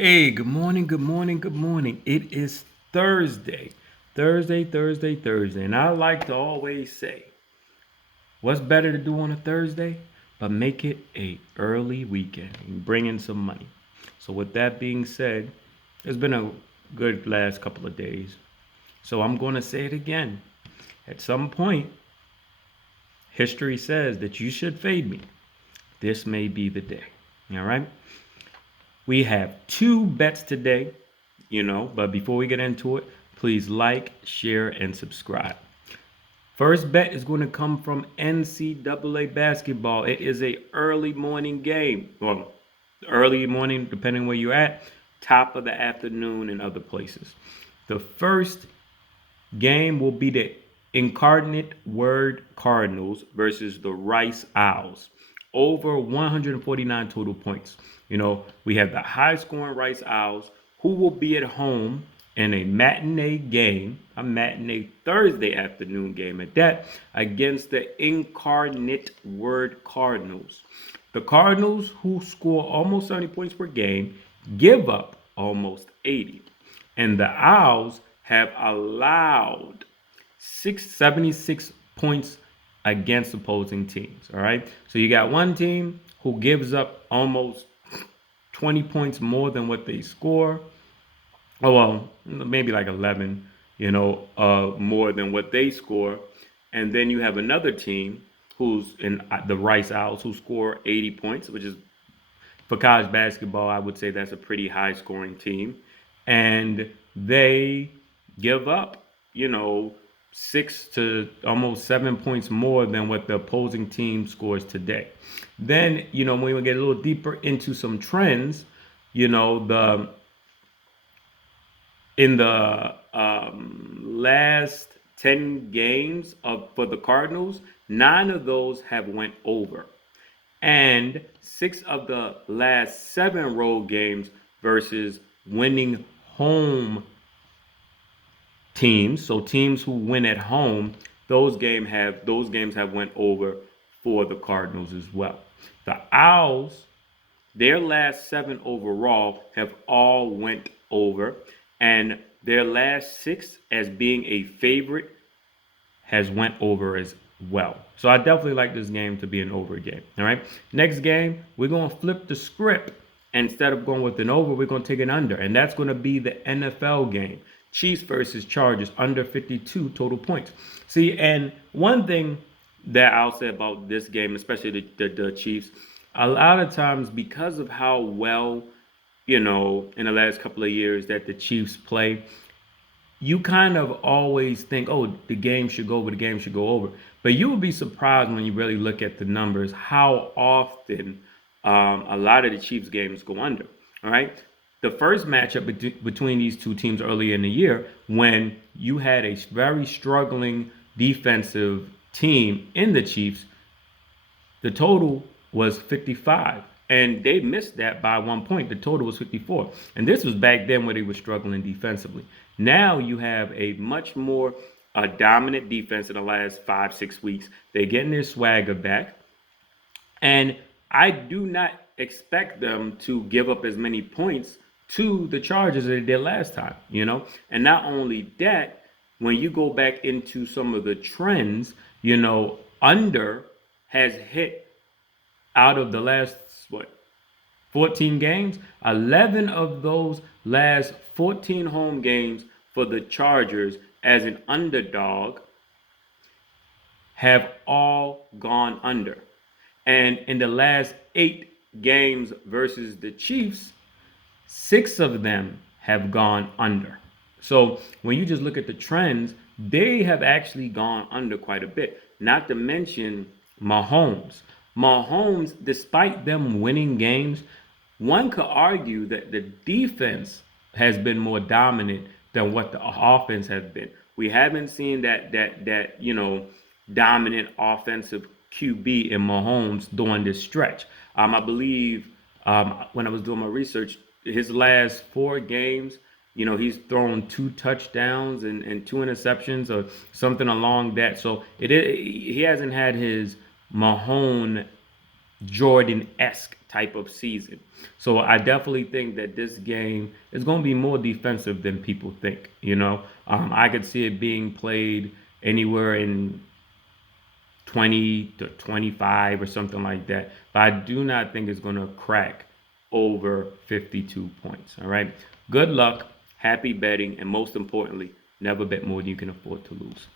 Hey, good morning, good morning, good morning. It is Thursday. Thursday. And I like to always say, what's better to do on a Thursday? But make it a early weekend and bring in some money. So with that being said, it's been a good last couple of days. So I'm going to say it again. At some point, history says that you should fade me. This may be the day. All right? We have two bets today, but before we get into it, please like, share, and subscribe. First bet is going to come from NCAA Basketball. It is a early morning game. Well, early morning, depending where you're at, top of the afternoon in other places. The first game will be the Incarnate Word Cardinals versus the Rice Owls. Over 149 total points. We have the high scoring Rice Owls who will be at home in a matinee game, a matinee Thursday afternoon game at that, against the Incarnate Word Cardinals. The Cardinals, who score almost 70 points per game, give up almost 80. And the Owls have allowed 676 points against opposing teams. All right. So you got one team who gives up almost 20 points more than what they score. Oh, well, maybe like 11, more than what they score. And then you have another team who's in the Rice Owls who score 80 points, which is for college basketball, I would say that's a pretty high scoring team. And they give up, 6 to almost 7 points more than what the opposing team scores today. Then, when we get a little deeper into some trends, the in the last 10 games for the Cardinals, 9 of those have went over. And 6 of the last 7 road games versus winning home teams, so teams who win at home, those games have went over for the Cardinals as well. The Owls, their last 7 overall have all went over, and their last 6 as being a favorite has went over as well. So I definitely like this game to be an over game. All right. Next game, we're going to flip the script. Instead of going with an over, we're going to take an under. And that's going to be the NFL game. Chiefs versus Chargers, under 52 total points. See, and one thing that I'll say about this game, especially the Chiefs, a lot of times because of how well, in the last couple of years that the Chiefs play, you kind of always think, oh, the game should go over, the game should go over. But you will be surprised when you really look at the numbers how often a lot of the Chiefs games go under. All right. The first matchup between these two teams earlier in the year, when you had a very struggling defensive team in the Chiefs, the total was 55. And they missed that by 1 point. The total was 54. And this was back then where they were struggling defensively. Now you have a much more dominant defense in the last 5, 6 weeks. They're getting their swagger back. And I do not expect them to give up as many points to the Chargers as they did last time, And not only that, when you go back into some of the trends, under has hit out of the last 14 games, 11 of those last 14 home games for the Chargers as an underdog have all gone under. And in the last 8 games versus the Chiefs, 6 of them have gone under. So when you just look at the trends, they have actually gone under quite a bit. Not to mention Mahomes. Mahomes, despite them winning games, one could argue that the defense has been more dominant than what the offense has been. We haven't seen that dominant offensive QB in Mahomes during this stretch. I believe when I was doing my research, his last 4 games, he's thrown 2 touchdowns and 2 interceptions or something along that. So he hasn't had his Mahomes Jordan-esque type of season. So I definitely think that this game is going to be more defensive than people think. I could see it being played anywhere in 20 to 25 or something like that. But I do not think it's going to crack over 52 points. All right. Good luck, happy betting, and most importantly, never bet more than you can afford to lose.